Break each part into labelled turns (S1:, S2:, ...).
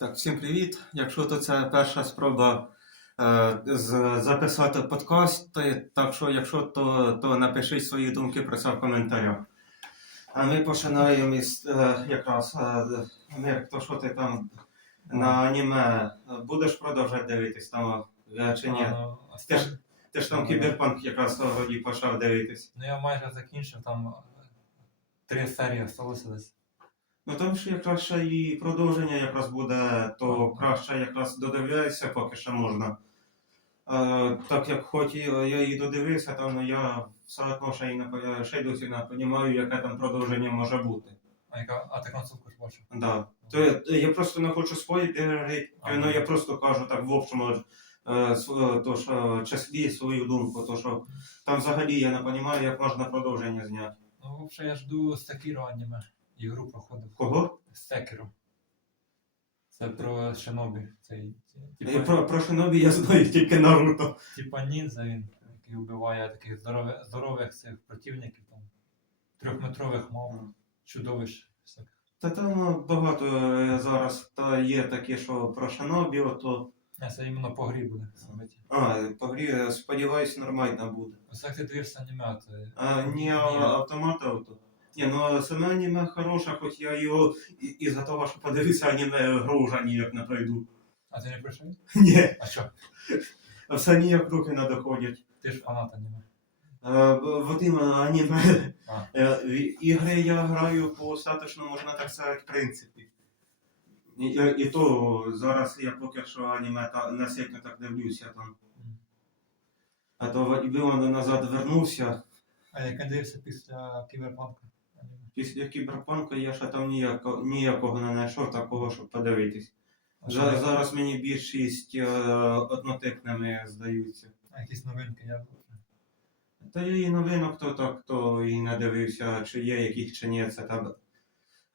S1: Так, всім привіт. Якщо то це перша спроба е, з- записати подкаст, так що якщо то, то напишіть свої думки про це в коментарях. А ми починаємо із е, якраз е, то що ти там на аніме будеш продовжувати дивитись там е, чи ні?
S2: А,
S1: Ти ж, ти ж там кіберпанк якраз тоді почав дивитись.
S2: Ну я майже закінчив, там е, три серії залишилося десь.
S1: Ну там ж якраз ще і продовження якраз буде, то краще якраз додивляйся, поки ще можна. Е, так як хоч я і додивився, там ну, я все одно ще й не ще досі не розумію, яке там продовження може бути.
S2: А яка а ти концовку ж бачив?
S1: Да. То я, я просто не хочу спойлерити,
S2: Ага.
S1: ну я просто кажу так в общому, е, св- то, що числі свою думку, то що там взагалі я не розумію, як можна продовження зняти.
S2: Ну, взагалі я жду Секіро аніме. Ігру проходив.
S1: Кого?
S2: Секіро. Це про Шинобі. Цей, типа,
S1: про, про Шинобі я знаю тільки Наруто.
S2: типа ніндзя він, який вбиває таких здорових, здорових цих противників, там, трьохметрових мав, чудовищ всяких.
S1: Та там е, багато е, зараз та є такі, що про Шинобі, ото.
S2: А це іменно по грі буде саме. ті.
S1: А, по грі, е, сподіваюсь, нормально буде.
S2: Ось як ти дивишся аніме, то
S1: А не автомата ото. Ні, ну саме аніме хороше, хоч я його і- із-за того, що подивився аніме, гру вже ніяк не пройду.
S2: А ти не прийшов?
S1: Ні,
S2: А що?
S1: все ніяк руки не доходять.
S2: Ти ж фанат аніме.
S1: Е, б- іменно аніме.
S2: А.
S1: Е, Ігри я граю по остаточно, можна так сказати, принципі. І, і, і то зараз я поки що аніме та, не сильно так дивлюся там. А то Вадібіон назад вернувся.
S2: А яка дивився після кіберпанка?
S1: Після кіберпанку я ще там ніяко, ніякого не знайшов такого, щоб подивитись.
S2: А
S1: За-
S2: що,
S1: Зараз мені більшість е, однотипними здаються.
S2: а якісь новинки я
S1: Та є і новинок, хто так, хто і не дивився, чи є яких, чи ні, це там. Е,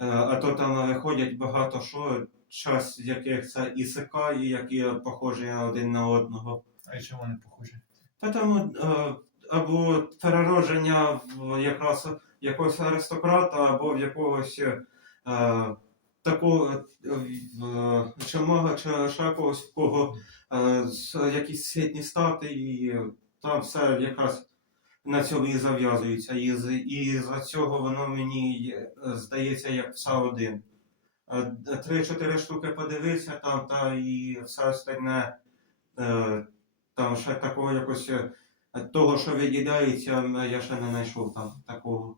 S1: А то там виходять багато що, час з яких це ісикаї, які похожі один на одного.
S2: А і чому вони похожі?
S1: Та там е, або переродження в якраз якогось аристократа, або в якогось е, такого е, чи мага, кого е, якісь ситні стати, і там все якраз на цьому і зав'язується. І, і за цього воно мені е, здається як все один. Е, Три-чотири штуки подивився там, та і все остальне. е, Там ще такого якось е, того, що виділяється, м, я ще не знайшов там такого.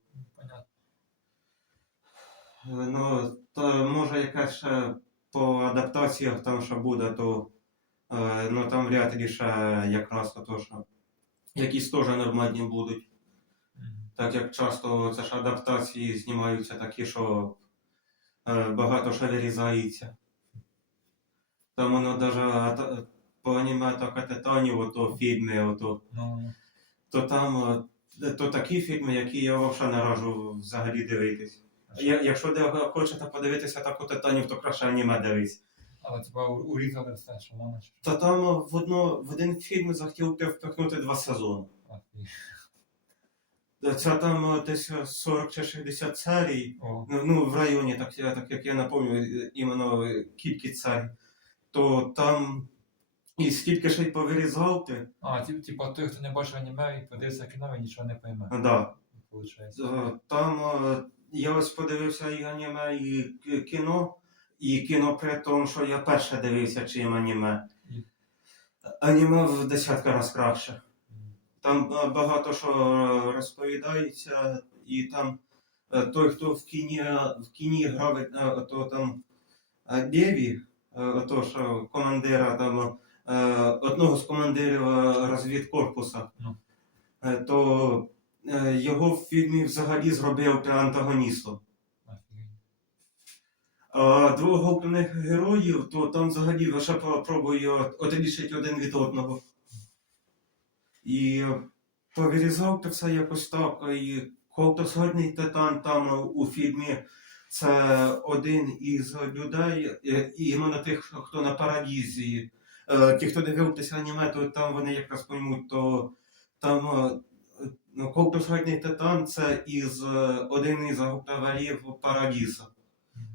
S1: Ну, то може якась ще по адаптаціях там ще буде, то е, ну там вряд ли ще якраз то, що якісь теж нормальні будуть. Так як часто це ж адаптації знімаються такі, що е, багато що вирізається. Там воно навіть по аніме так титанів, ото фільми, ото,
S2: Ну,
S1: то там е, то такі фільми, які я взагалі не раджу взагалі дивитись. Я, якщо де хочете подивитися так у титанів, то краще аніме дивись.
S2: але тебе урізали все, що вона чи
S1: Та там в, одно, в один фільм захотів впихнути два сезони.
S2: А,
S1: Це там е, десь 40 чи 60 серій.
S2: О,
S1: Ну, ну, в районі, так, я, так як я напомню, е, іменно е, кількість царів, то там і стільки ще й повирізав ти.
S2: А, ті- типа той, хто не бачив аніме і подивився кіно, він нічого не пойме.
S1: Да.
S2: Виходить.
S1: Е, Там е, я ось подивився і аніме, і кіно, і кіно при тому, що я перше дивився, чим аніме. Аніме в десятка раз краще. Там е, багато що розповідається, і там е, той, хто в кіні, в кіні грав, е, то там Лєві, е, що командира там, одного з командирів розвідкорпуса,
S2: Ну.
S1: то його в фільмі взагалі зробив антагоністом. А двох головних героїв, то там взагалі лише пробує отлічити один від одного. І повирізав то все якось так. І Колтосольний титан там у фільмі це один із людей, е, і іменно тих, хто на парадізі. Е, Ті, хто дивився аніме, то там вони якраз поймуть, то там ну, титан це із е, один із главарів парадіза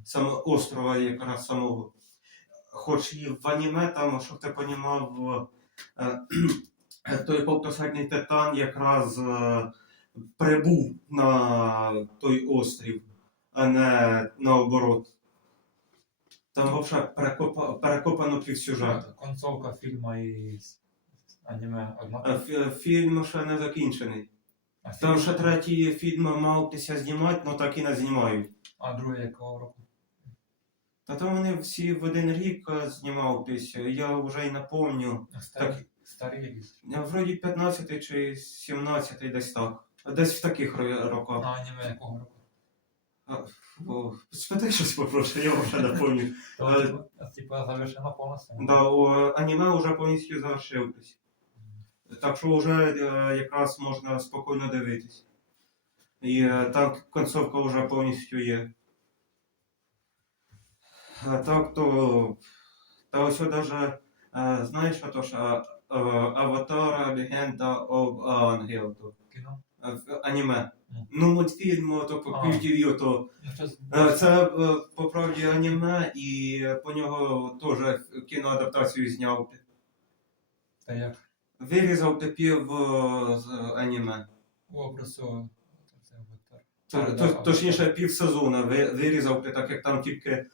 S1: саме острова якраз самого. хоч і в аніме, там, щоб ти понімав, е, той повтосердний титан якраз е, прибув на той острів, а не наоборот. Там взагалі перекопа, перекопано півсюжет.
S2: Концовка фільму і аніме
S1: Фільм ще не закінчений.
S2: А,
S1: Там
S2: фільм-
S1: ще третій фільм мавтися знімати, але так і не знімають.
S2: а другий якого року?
S1: Та там вони всі в один рік е, знімавтеся, я вже й напомню.
S2: Старі, старі якісь.
S1: Я Вроді 15 чи 17 десь так. Десь в таких роках.
S2: А аніме якого року?
S1: Спитай щось попрошу, я вже.
S2: То,
S1: Е,
S2: типу, завершено повністю.
S1: Да, аніме вже повністю завершилось. Так що вже е, якраз можна спокійно дивитись. І е, так концовка вже повністю є. А так то. Та ось даже, е, знаєш, ото ж е, е, Аватара Легенда об Ангел. То,
S2: Кіно?
S1: е, аніме. Ну, мультфільм, то по
S2: А.
S1: То. Е, Це е, по правді аніме, і по нього теж кіноадаптацію зняв.
S2: Та як?
S1: Вирізав типів е, з аніме.
S2: О, просто... Це А,
S1: Точніше, пів сезону вирізав, так як там тільки е,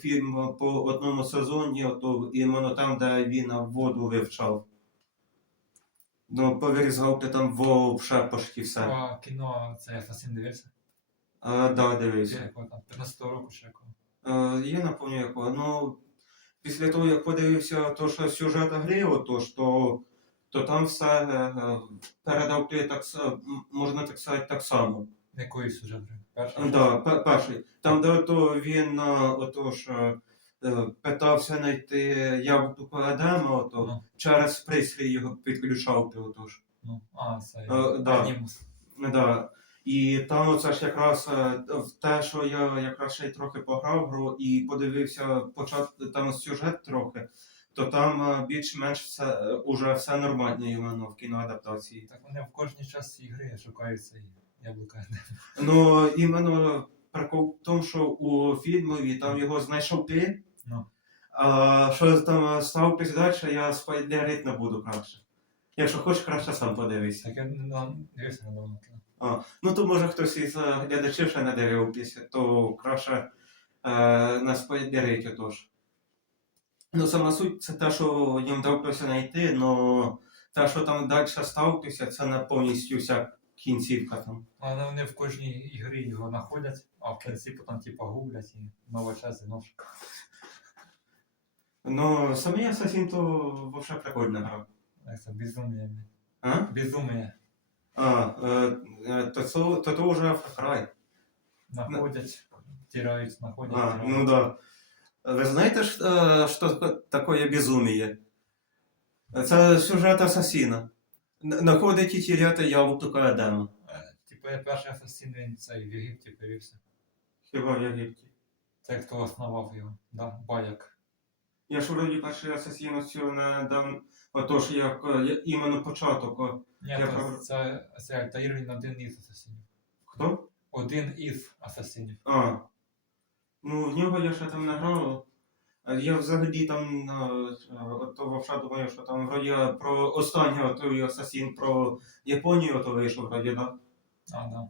S1: фільм по одному сезоні, то іменно там, де він воду вивчав. Ну, повирізав ти там вовше почти все.
S2: А кіно це Асасін дивився?
S1: А, да,
S2: Чи
S1: дивись.
S2: якого там? 15-го року чи якого?
S1: Е, Я не пам'ятаю якого. Ну, після того, як подивився то, що сюжет гри, то, то там все е, е, передав ти так, можна так сказати, так само.
S2: Якої сюжет?
S1: Е, Да, перший. Там, де то він е, отож, питався знайти яблуко Едема, ото,
S2: Ну.
S1: через пристрій його підключав ти отож.
S2: Ну, а, це
S1: да. Да. І там оце ж якраз в те, що я якраз ще й трохи пограв гру і подивився почати там сюжет трохи, то там е, більш-менш все е, уже все нормально іменно в кіноадаптації.
S2: Так вони в кожній часті ігри шукають цей яблука.
S1: Ну іменно прикол в тому, що у фільмові там його знайшов ти.
S2: Ну.
S1: А що там ставитись далі, я спойлерити не буду краще. Якщо хочеш, краще сам подивися.
S2: Так я не дивився недавно.
S1: А, ну то може хтось із е, глядачів ще не дивився, то краще е, нас поділить отож. Ну, сама суть це те, що їм вдалося знайти, але те, що там далі ставитися, це не повністю вся кінцівка там.
S2: Але вони в кожній ігрі його знаходять, а в кінці потім типу гублять і нова часть знов.
S1: Ну, самий Асасін то взагалі прикольна гра.
S2: Це безумие.
S1: А?
S2: Безумие.
S1: А, е, то, це, то, то вже Far Cry.
S2: Находять, тирають, знаходять.
S1: А,
S2: тирають.
S1: ну да. Ви знаєте, що, е, таке безумие? Це сюжет Асасіна. Находить і тіряти яблуко Едема.
S2: Е, я перший асасін він цей в Єгипті появився.
S1: Хіба в Єгипті.
S2: Це хто основав його. Да, Баяк.
S1: Я ж вроді перший асасін цього не дав. Отож, як е, іменно початок.
S2: Ні,
S1: Я
S2: то
S1: про-
S2: це, це Альтаїр він один із асасінів.
S1: Хто?
S2: Один із асасінів.
S1: А. Ну, в нього я ще там не грав. Я взагалі там е, от то вовша думаю, що там вроді про останнього той асасін про Японію то вийшов вроді, да?
S2: А, да.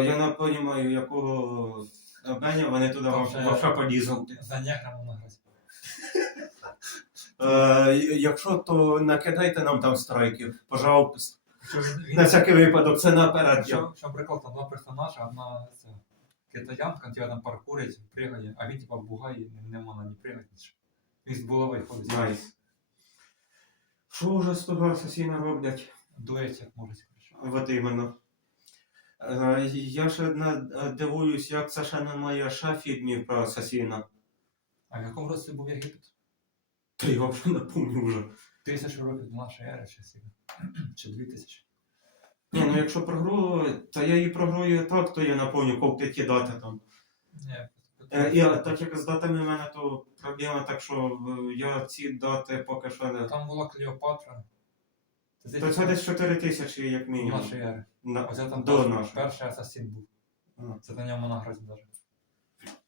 S1: Е, Я не розумію, якого Беня вони туди вовша
S2: вже- За неграми награти.
S1: Е, Якщо, то накидайте нам там страйків, пожалуйста. На всякий випадок, це наперед.
S2: Що, що прикол, там два персонажі, одна це китаянка, типа там паркурить, пригає, а він типа бугай, і не можна ні пригати. Він з булави ходить.
S1: Найс. Що вже з того асасіна роблять?
S2: Дують, як можуть.
S1: От іменно. Е, Я ще не е, дивуюсь, як це ще немає ще фільмів про асасіна.
S2: А в якому році був Єгипет?
S1: Та я взагалі не пам'ятаю вже.
S2: Тисячу років до нашої ери, чи скільки? Чи дві тисячі?
S1: Ні, ну якщо про гру, то я її про гру і так, то я напомню, коли ті дати там.
S2: Ні,
S1: Е, І а, так як з датами в мене то проблема, так що е, я ці дати поки що не.
S2: там була Клеопатра.
S1: То це десь 4 тисячі, як мінімум.
S2: нашої ери.
S1: На...
S2: Оце там
S1: До
S2: перший,
S1: нашої.
S2: перший асасін був.
S1: А.
S2: Це на ньому награді навіть.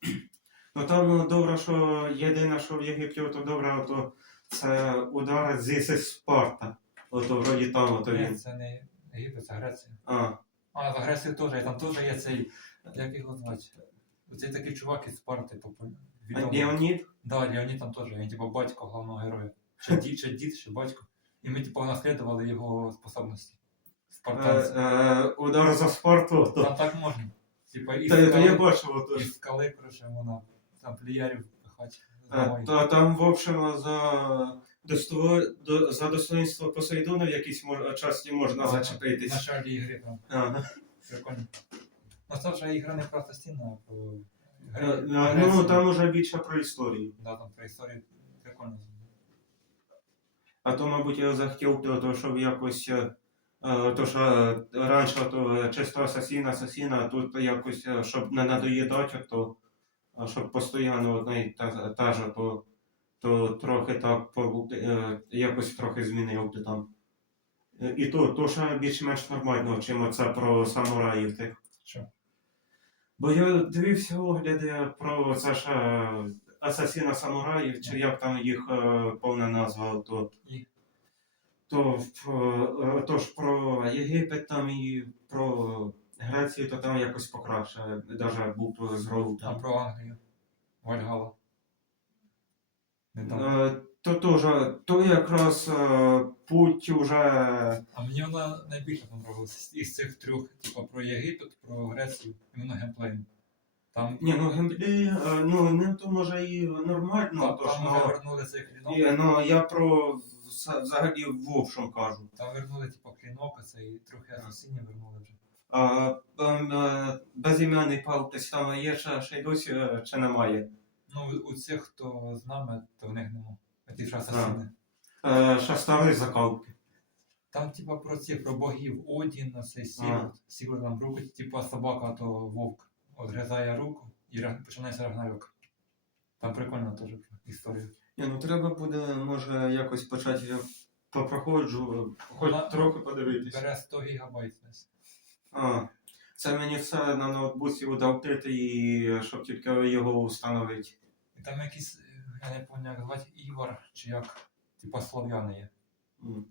S1: Ну там ну, добре, що єдине, що в Єгипті ото добре, то це удар зі Спарта. Ото вроді там, ото
S2: Ні,
S1: він.
S2: це не Єгипет, це Греція.
S1: А,
S2: А, в Греції теж, і там теж є цей, як його звати? Оцей такий чувак із
S1: а
S2: відомий.
S1: Леонід?
S2: Да, Леонід там теж, він типу батько головного героя. Чи дід, чи дід, чи батько. І ми типу наслідували його способності.
S1: Е,
S2: Спартанці.
S1: е, удар за Спарту. То,
S2: Там так можна. Типа із
S1: то, то я
S2: скали,
S1: бачив ото.
S2: із скали, коротше, вона там пліярів пихати.
S1: Е, То там, в общем, за. За достоинство Посейдона в якійсь часті можна
S2: На
S1: зачепитись.
S2: шалі ігри прям.
S1: Ага.
S2: Прикольно. Ну це вже ігра не просто стіна, а про
S1: Е,
S2: Гре-
S1: Ну, там уже більше про історію.
S2: Да, там про історію прикольно.
S1: А то, мабуть, я захотів, то, щоб якось. е, е, То, що раніше то чисто асасін, асасін, а тут якось, щоб не надоїдати, то щоб постійно одна і та, та ж, то, то трохи так е, якось трохи змінив ти там. Е, І то, то ще більш-менш нормально, чим оце про самураїв тих.
S2: Що?
S1: Бо я дивився огляди про це ж е, Асасіна самураїв, чи як там їх повна назва, то, то, то ж про Єгипет там і про Грецію, то там якось покраще. Навіть був
S2: Там
S1: там.
S2: про Англію. Вальгала.
S1: Е, То теж, то якраз е, путь уже.
S2: А мені вона найбільше понравилась із цих трьох, типу про Єгипет, про Грецію, іменно геймплеєм. Там,
S1: Ні, ну геймплей, е, ну не то може і нормально,
S2: там, там
S1: ну,
S2: вернули цей клінок.
S1: і, ну я про взагалі в общем кажу.
S2: Там вернули, типу, клінок, а цей трохи асасінів вернули вже.
S1: А ем, е, безім'яний палтець там є ще, ще й досі чи немає?
S2: Ну, у цих, хто з нами, то в них нема. Ті ж асасіни.
S1: Е, ще старі закалки.
S2: Там, типа, про ці, про богів Одін, цей Сігурд, Сігурд там руку, типа собака, то вовк відгризає руку і ра- починається Рагнарёк. Там прикольно теж про історію.
S1: Ні, ну треба буде, може, якось почати я попроходжу, хоч
S2: Вона-
S1: трохи подивитися.
S2: Бере 100 гігабайт десь.
S1: А, це мені все на ноутбуці удавтити, і щоб тільки його встановити.
S2: І там якийсь, е, я не пам'ятаю, як звати Івар, чи як, типа слов'яни є.
S1: М.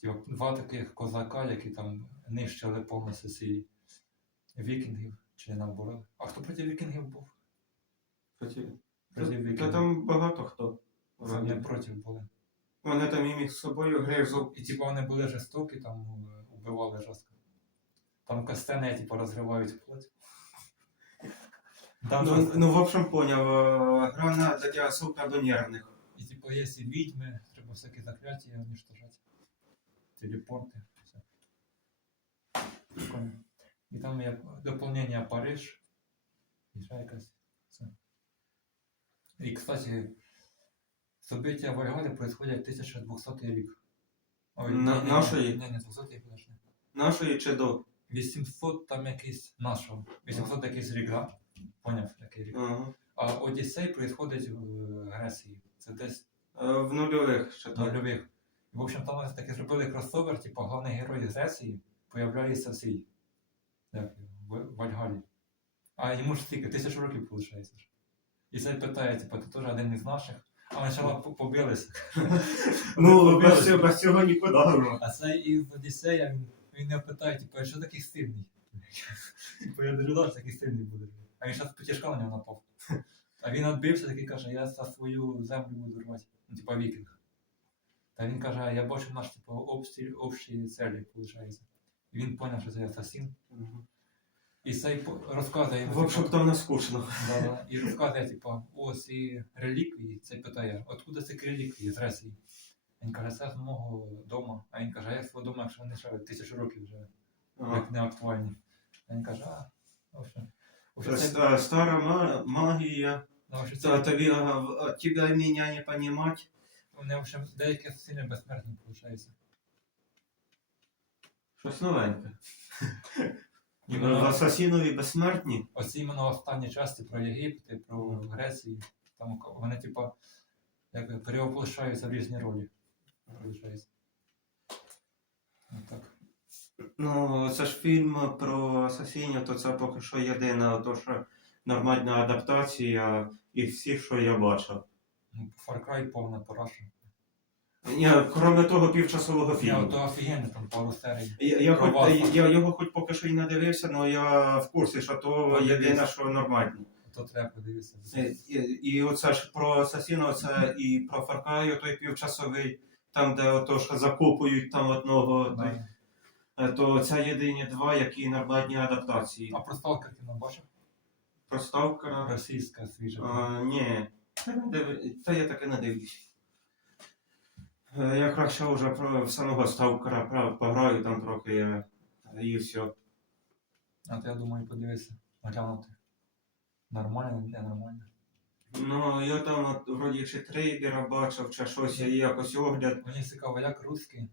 S2: Типа два таких козака, які там нищили повністю ці вікінгів, чи наоборот. А хто проти вікінгів був?
S1: Проти-
S2: Проти
S1: Та, та
S2: вікінгів.
S1: там багато хто.
S2: Це
S1: вроді.
S2: не проти були.
S1: Вони там і між собою гризу.
S2: І типа вони були жорстокі, там е, убивали жорстко. Там костяне, типа, розривають плоть. Там
S1: Ну, ну, в общем, поняв, е, гра на для сука до нервних.
S2: І типа, якщо відьми, треба всякі закляття уничтожати. Телепорти. Все. Прикольно. І там є доповнення Париж. І ще якась. Це. І, кстати, события в Вальгале происходят 1200 рік. Ой,
S1: На- нашої?
S2: Ні, не 200 рік, подожди.
S1: Нашої чи до?
S2: 800 там якийсь нашого. 800 якийсь рік, да? Поняв, який рік.
S1: Ага.
S2: А Одіссей происходить в Греції. Це десь
S1: Е, В нульових ще так.
S2: нульових. В общем, там ось таки зробили кросовер, типу, головний герой з Греції появляється в цій. Як в Вальгалі. А йому ж стільки, тисячу років виходить. І цей питає, типу, ти теж один із наших. А вони побилися.
S1: Ну,
S2: Вони
S1: без
S2: побилися.
S1: цього, без цього нікуди. ну.
S2: А цей із Одіссея, він, він не питає, типу, що такий стильний? Типу, я дожидав, що такий стильний буде. А він зараз потяжка на нього напав. А він відбився, такий каже, я за свою землю буду рвати. Ну, типа вікінг. Та він каже, я бачу наш, типу, общі, общі цілі, виходить. І він зрозумів, що це асасін. І цей розказує
S1: В общем, там не скучно.
S2: да, да, і розказує, типу, ось і реліквії. Цей питає, откуда ці реліквії з Росії? Він каже, це з мого дому. А він каже, а як свого дому, якщо вони ще тисячу років вже
S1: Ага.
S2: як не актуальні. А він каже, а, в общем, в
S1: ста- Стара магія.
S2: ну, в общем, це,
S1: тобі а, тебе мене не понімати.
S2: вони, в общем, деякі сильно безсмертні, виходить.
S1: Щось новеньке. В
S2: Іменно,
S1: Асасінові безсмертні.
S2: оці іменно останні часті про Єгипет, і про Грецію, там вони, типа, як в різні ролі. Так.
S1: Ну, це ж фільм про асасінів, то це поки що єдине, то що нормальна адаптація і всі, що я бачив.
S2: Far Cry повна параша.
S1: Ні, крім того півчасового
S2: Я
S1: фільму.
S2: то офігенно, там пару серій.
S1: Я, я, хоч,
S2: Класно.
S1: я його хоч поки що і не дивився, але я в курсі, що то
S2: Подивись.
S1: єдине, що нормально.
S2: То треба подивитися.
S1: І, і, і оце ж про Асасіна, оце і про Фаркаю, той півчасовий, там, де ото ж закопують там одного, той,
S2: Да.
S1: Е, то це єдині два, які нормальні адаптації.
S2: А про Сталкер кіно бачив?
S1: Проставка.
S2: Російська свіжа.
S1: А, ні, та, не диви- та я таки не дивлюсь. Е, Я краще вже про самого Ставкера про- пограю там трохи е, і все.
S2: А то я думаю подивитися, глянути. Нормально, не нормально.
S1: Ну, я там от, вроді чи трейдера бачив, чи щось, і якось огляд.
S2: Мені цікаво, як русські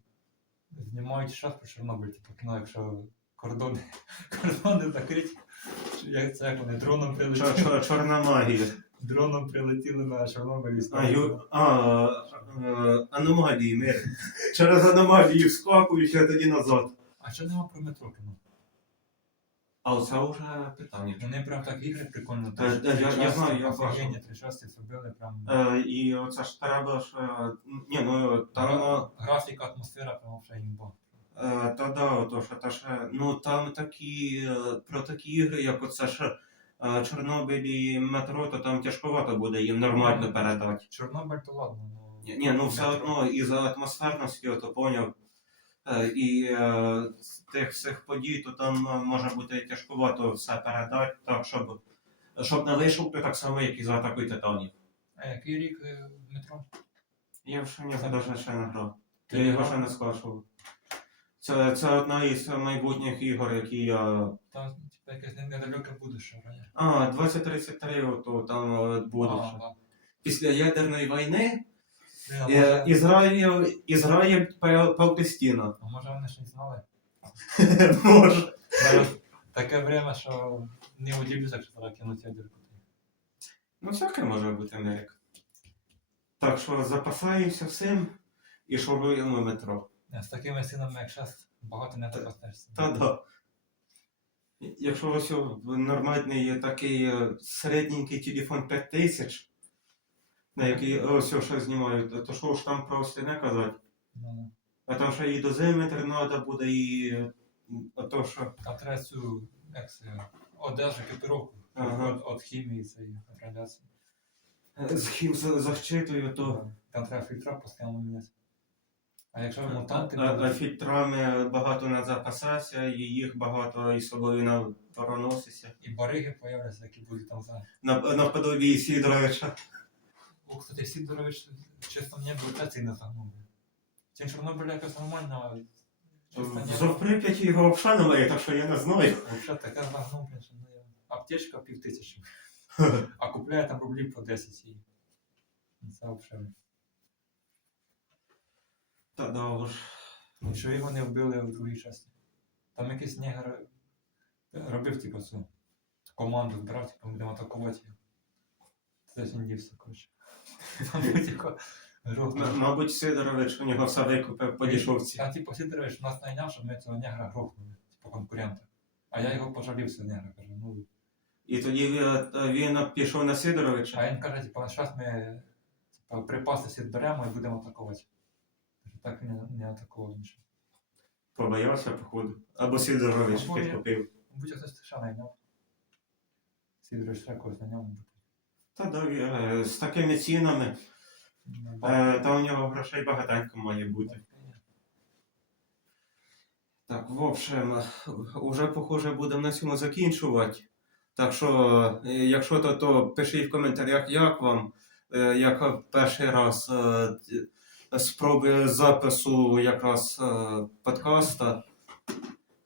S2: знімають час про Чорнобиль, типу кіно, якщо кордони, кордони закриті. Як це як вони дроном прилетіли?
S1: чор- Чорна магія.
S2: Дроном прилетіли на Чорнобиль і
S1: А, ю, а, е, аномалії, мир. Через аномалії вскакують, а тоді назад.
S2: А що нема про метро кіно?
S1: А оце вже питання.
S2: Вони прям так ігри прикольно.
S1: Та, та, я- я знаю, я бачив.
S2: три часті зробили прям.
S1: Е, і оце ж треба ж. е, Ні, ну там.
S2: Гра- Графіка, атмосфера, прям вже імба.
S1: Е, Та да, ото що та ще, ну там такі е, про такі ігри, як оце ж е, Чорнобиль і метро, то там тяжковато буде їм нормально передати.
S2: Чорнобиль то ладно, ну.
S1: Ні, ні, ну все
S2: Метро.
S1: одно і за атмосферності, то поняв. Е, І е, тих всіх подій, то там е, може бути тяжковато все передати, так, щоб, щоб не ти так само, як і за атакою титанів.
S2: А який рік метро?
S1: Я вже нього навіть ще не грав.
S2: Ти
S1: Я його ще не скачував. Це, це одна із майбутніх ігор, які я
S2: Там типу, якесь не- недалеке будуще вроді.
S1: А, 2033, ото там буде. Після ядерної війни е,
S2: може-
S1: Ізраїль, Ізраїль Пал- Палестина.
S2: А може вони ще не знали?
S1: Може.
S2: Зараз таке время, що не удивлюся, якщо зараз кинуть ядерку.
S1: Ну, всяке може бути Америка. Так що запасаємося всім і шуруємо метро.
S2: З такими цінами, як зараз, багато не запаснешся.
S1: Та да. Якщо ось нормальний є такий е, середненький телефон 5000, на який ось що знімають, то- що ж там просто не казати.
S2: Ну,
S1: А там ще і дозиметр треба буде, і а то що.
S2: а треба цю, як це, одежу, екіпіровку.
S1: Ага.
S2: Від, від хімії цієї від радіації.
S1: е, З хім за- то
S2: Там треба фільтра постійно міняти. А якщо ви
S1: а,
S2: мутанти,
S1: а, а фільтрами багато не запасатися, і їх багато із собою на пороносися.
S2: і бариги появляться, які будуть там за.
S1: На, наподобі Сідоровича.
S2: О, кстати, Сідорович, чесно, мені репутації не загнув. Тим Чорнобиль якось нормально, а чесно,
S1: В Зовприп'яті його взагалі немає, так що я не знаю.
S2: Вообще таке загнув, блін, що ну, я... аптечка пів тисячі. А купляє там рублів по 10 і. Ну, Це взагалі.
S1: Та да ж.
S2: Ну, що його не вбили в другій частині. Там якийсь негр робив, типу, цю команду збирав, типу, будемо атакувати його. Це ж він дівся, коротше. Мабуть, його
S1: М- Мабуть, Сидорович у нього все викупив по дішовці.
S2: А типу Сидорович нас найняв, щоб ми цього негра грохнули, типу конкурента. А я його пожалів цього негра, кажу, ну.
S1: І тоді він, він пішов на Сидоровича.
S2: А він каже, типу, зараз ми типу, припаси всі зберемо і будемо атакувати. Так він не, не атакував нічого.
S1: Побоявся, походу. Або Сидорович
S2: я.
S1: підкупив.
S2: Мабуть, хтось ще найняв. Сидорович ще когось найняв, мабуть.
S1: Та да, е, з такими цінами,
S2: Ну,
S1: е, та у нього грошей багатенько має бути. Так, в общем, уже похоже будемо на цьому закінчувати. Так що, е, якщо то, то пишіть в коментарях, як вам, е, як перший раз е, спроби запису якраз е, подкаста.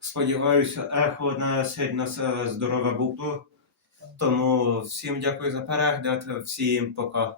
S1: Сподіваюся, ехо не сильно здорове було. Тому всім дякую за перегляд, всім пока.